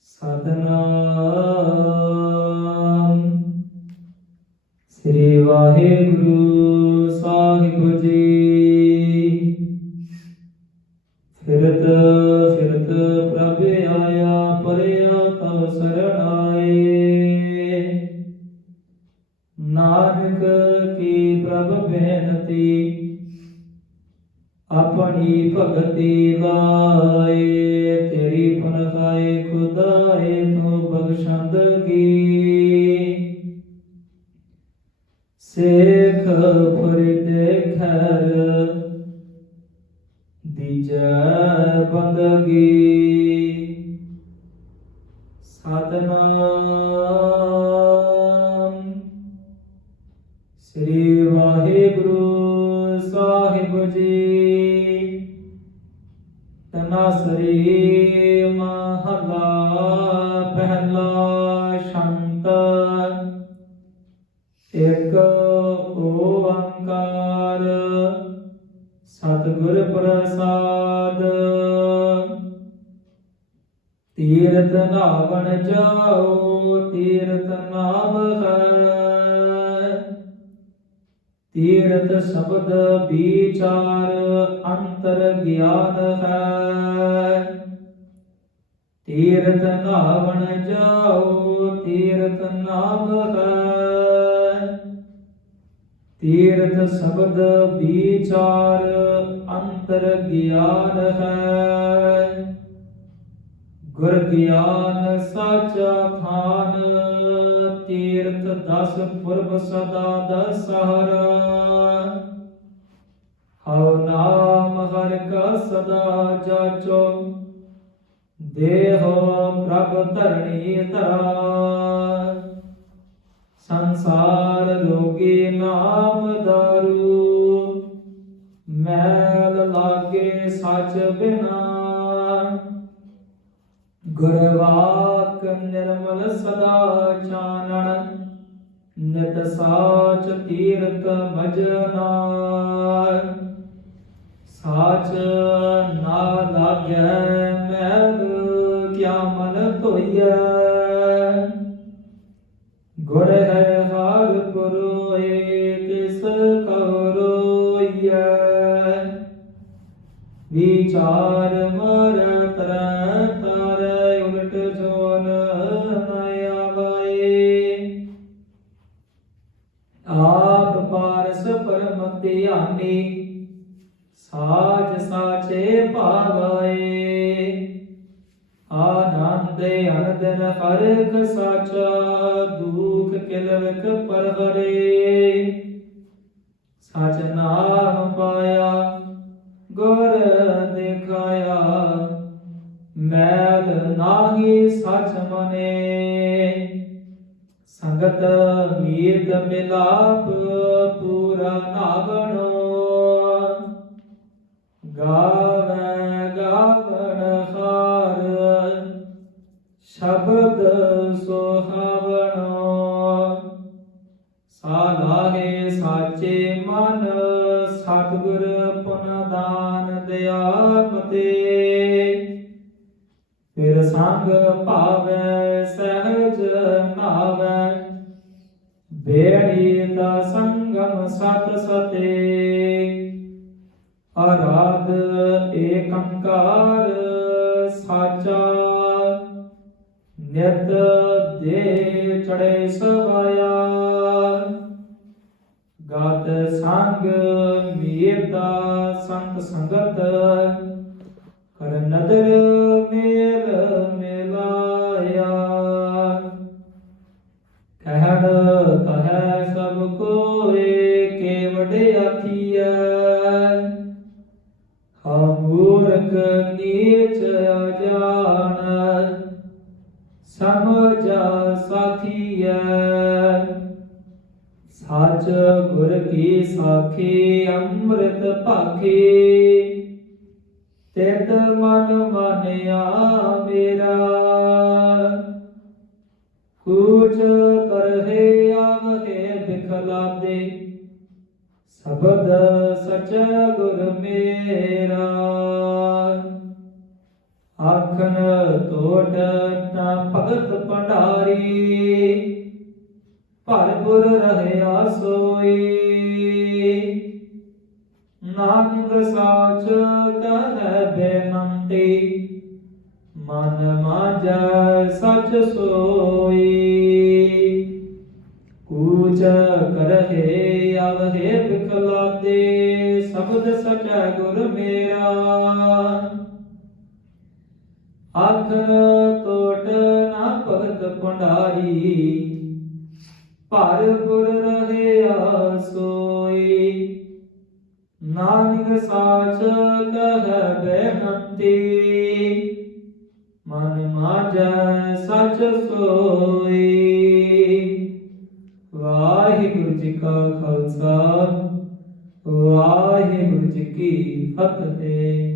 ਸਤਨਾਮ। ਸ੍ਰੀ ਵਾਹਿਗੁਰੂ ਸਾਹਿਬ ਜੀ। ਫਿਰਤ ਫਿਰਤ ਪ੍ਰਭ ਆਇਆ, ਪਰਿਆ ਤਵ ਸਰਣਾਏ ਨਾਨਕ ਕੀ ਪ੍ਰਭ ਬੇਨਤੀ ਆਪਣੀ ਭਗਤੀ ਲਾਏ, ਤੇਰੀ ਪਨਖਾਏ ਖੁਦਾਏ ਤੂੰ ਬਖਸ਼ੰਦਗੀ ਸੇਖ ਫਰਿਦ ਖੈਰ ਦੀਜੈ ਬੰਦਗੀ। ਸਤਨਾਮ। ਸ੍ਰੀ ਵਾਹਿਗੁਰੂ ਸਾਹਿਬ ਜੀ। ਤਨਾਸਰੀ ਮਹਲਾ ਪਹਿਲਾ ਸ਼ੰਤ। ਇੱਕ ਓੰਕਾਰ ਸਤਿਗੁਰ ਪ੍ਰਸਾਦ। ਤੀਰਥ ਨਾਵਣ ਜਾਓ ਤੀਰਤ ਸ਼ਬਦ ਵਿਚਾਰ ਅੰਤਰ ਗਿਆਨ ਹੈ। ਤੀਰਤ ਨਾਵਣ ਜਾਓ ਤੀਰਤ ਨਾਮ ਹੈ। ਤੀਰਤ ਸ਼ਬਦ ਵਿਚਾਰ ਅੰਤਰ ਗਿਆਨ ਹੈ। ਗੁਰ ਗਿਆਨ ਸਾਚਾ ਥਾਨ ਤੀਰਥ ਦਸ ਪੁਰਬ ਸਦਾ ਦਸਹਰਾ ਹਉ ਨਾਮ ਹਰਿ ਕਾ ਸਦਾ ਜਾਚੋ। ਦੇਹ ਪ੍ਰਭ ਧਰਣੀ ਧਰਾ। ਸੰਸਾਰ ਰੋਗੀ ਨਾਮ ਦਾਰੂ। ਮੈਲ ਲਾਗੇ ਸੱਚ ਬਿਨਾ। ਗੁਰਵਾਕ ਨਿਰਮਲ ਸਦਾ ਚਾਨਣ ਨਿਤ ਸਾਚ ਤੀਰਤ ਮਜਨਾ ਸਾਚ ਨਾ ਲਾਗੈ ਮੈਲ ਕਿਆ ਮਨ ਧੋਈਐ ਗੁਰ ਹੈ ਹਰ ਪੁਰੋਏ ਕਿਸ ਕਉ ਵਿਚਾਰ ਮਰ ਧਿਆਨੀ ਸਾਜ ਸਾਚੇ ਭਾਵੈ ਆਨੰਦ ਅਨੰਦਨ ਹਰਖ ਸਾਚਾ ਦੁਖ ਕਿਲਵਕ ਪਰ ਹਰੇ ਸਚ ਨਾਮ ਪਾਇਆ, ਗੁਰ ਦੇਖਾਇਆ, ਮੈਲ ਨਾਹੀ ਸਚ ਮਨੇ। ਸੰਗਤ ਮੀਤ ਮਿਲਾਪ ਪੂਰਾ ਨਾਵਣੋ ਗਾਵੇ ਗਾਵਣ ਹਾਰ, ਸ਼ਬਦ ਸੁਹਾਵਣੋ। ਸਾਲਾਹੇ ਸਾਚੇ ਮਨ, ਸਤਿਗੁਰ ਪੁਨ ਦਾਨ ਦਿਆਮਤੇ ਫਿਰ ਸੰਗ ਭਾਵੈ ਸਹਿ ਸਤ ਸਤੇ ਅਰਾਧ ਏਕੰਕਾਰ ਸਾਚਾ ਨਿਤ ਦੇ ਚੜੇ ਸਵਾਇਆ ਗਾਤ ਸੰਗ ਮੀਰਦਾ ਸੰਤ ਸੰਗਤ ਕਰ ਨਦਰ ਨੀਚ ਅਜਾਨ ਸਮਝ ਸਾਖੀਐ ਸੱਚ ਗੁਰ ਕੀ ਸਾਖੀ, ਅੰਮ੍ਰਿਤ ਭਾਖੀ ਤਿਤ ਮਨ ਮਾਨਿਆ ਮੇਰਾ। ਕੂਚ ਕਰਹਿ ਆਵਹਿ ਬਿਖਲਾਦੇ ਸ਼ਬਦ ਸਚ ਗੁਰ ਮੇਰਾ। ਆਖਨ ਟੋਟ ਨਾ ਭਗਤ ਭੰਡਾਰੀ, ਭਰਪੁਰ ਰਹਿਆ ਸੋਈ। ਨਾਨਕ ਸਾਚ ਕਹੈ ਬੇਨੰਤੀ, ਮਨ ਮਾਜੈ ਸਚ ਸੋਈ। ਕੂਚ ਕਰਹਿ ਆਵਹਿ ਬਿਖਲਾਤੇ, ਸ਼ਬਦ ਸਚੈ ਗੁਰ ਮੇਰਾ। ਅੱਖ ਟੋਟ ਨਾ ਭਗਤ ਭੰਡਾਰੀ। ਭਰਪੁਰ ਰਹਿਆ ਸੋਈ। ਨਾਨਕ ਸਾਚ ਕਹੈ ਬੇਨੰਤੀ। ਮਨ ਮਾਜੈ ਸਚ ਸੋਈ। ਵਾਹਿਗੁਰੂ ਜੀ ਕਾ ਖਾਲਸਾ। ਵਾਹਿਗੁਰੂ ਜੀ ਕੀ ਫਤਿਹ।